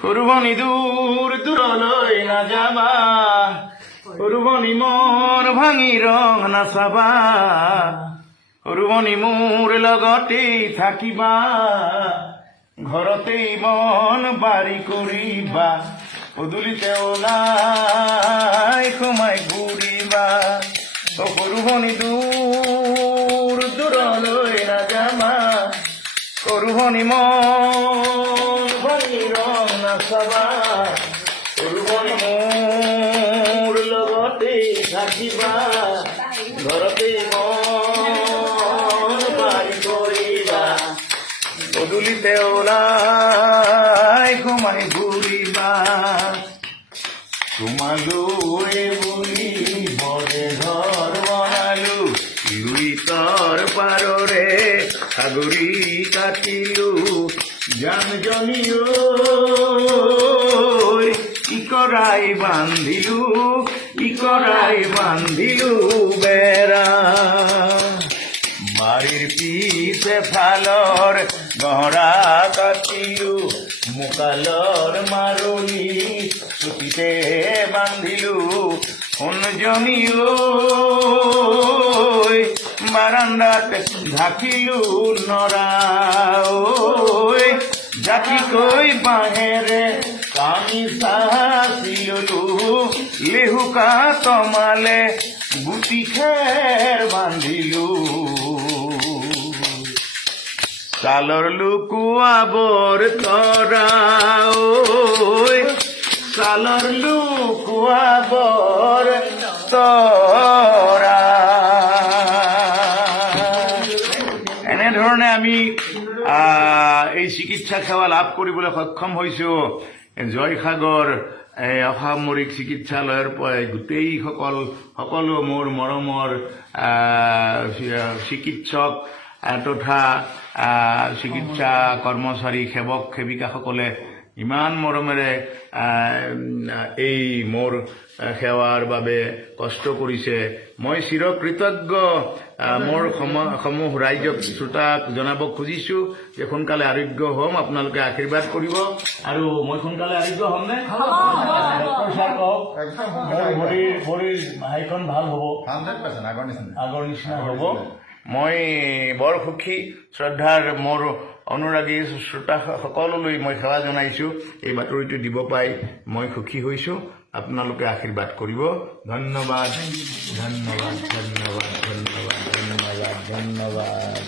সৰুভনী দূৰ দূৰলৈ নাযাবা, সৰুভনী মোৰ ভাঙি ৰং নাচাবা, সৰুভনী মোৰ লগতেই থাকিবা, ঘৰতেই মন বাৰী কৰিবা, পদূলিতে ওলাই সোমাই ঘূৰিবা। সৰুভনী দূৰ দূৰলৈ নাযাবা, সৰুভনী মোৰ ভাঙি ৰং নাচাবা, সৰুভনী মোৰ লগতেই থাকিবা, ঘৰতেই মন বাৰী কৰিবা, পদূলিতে ওলাই সোমাই ঘূৰিবা। তোমালৈ বুলি বৰে ঘৰ বনালো, লুইতৰ পাৰৰে সাগৰী কাটিলো, জানজনী ইকৰাই বান্ধিলো বেৰা। বাৰীৰ পিছে ফালৰ গহৰা কাটিলো, মুকালৰ মাৰলি চুটিতে বান্ধিলো, সোণজনী বাৰান্দাত ঢাকিলো নৰা, জাতিকৈ বাঁহেৰে কামিছা চিললো, লেহুকা তমালে গুটি খেৰ বান্ধিলো, ছালৰ লুকুৱাবৰ তৰা, ছালৰ লুকুৱাবৰ তৰা। এনেধৰণে আমি এই চিকিৎসা সেৱা লাভ কৰিবলৈ সক্ষম হৈছো। জয়সাগৰ অসামৰিক চিকিৎসালয়ৰ পৰা গোটেই সকলো মোৰ মৰমৰ চিকিৎসক তথা চিকিৎসা কৰ্মচাৰী সেৱক সেৱিকাসকলে ইমান মৰমেৰে এই মোৰ সেৱাৰ বাবে কষ্ট কৰিছে। মই চিৰকৃতজ্ঞ। মোৰ সমূহ ৰাইজক শ্ৰোতাক জনাব খুজিছো যে সোনকালে আৰোগ্য হ'ম, আপোনালোকে আশীৰ্বাদ কৰিব। আৰু মই সোনকালে আৰোগ্য হ'মনে? ভৰিৰ হাইখন ভাল হ'ব, আগৰ নিচিনা হ'ব। মই বৰ সুখী। শ্ৰদ্ধাৰ মোৰ অনুৰাগী শ্ৰোতা সকললৈ মই সেৱা জনাইছো। এই বাতৰিটো দিব পাই মই সুখী হৈছো। আপোনালোকে আশীৰ্বাদ কৰিব। ধন্যবাদ, ধন্যবাদ, ধন্যবাদ, ধন্যবাদ, ধন্যবাদ, ধন্যবাদ।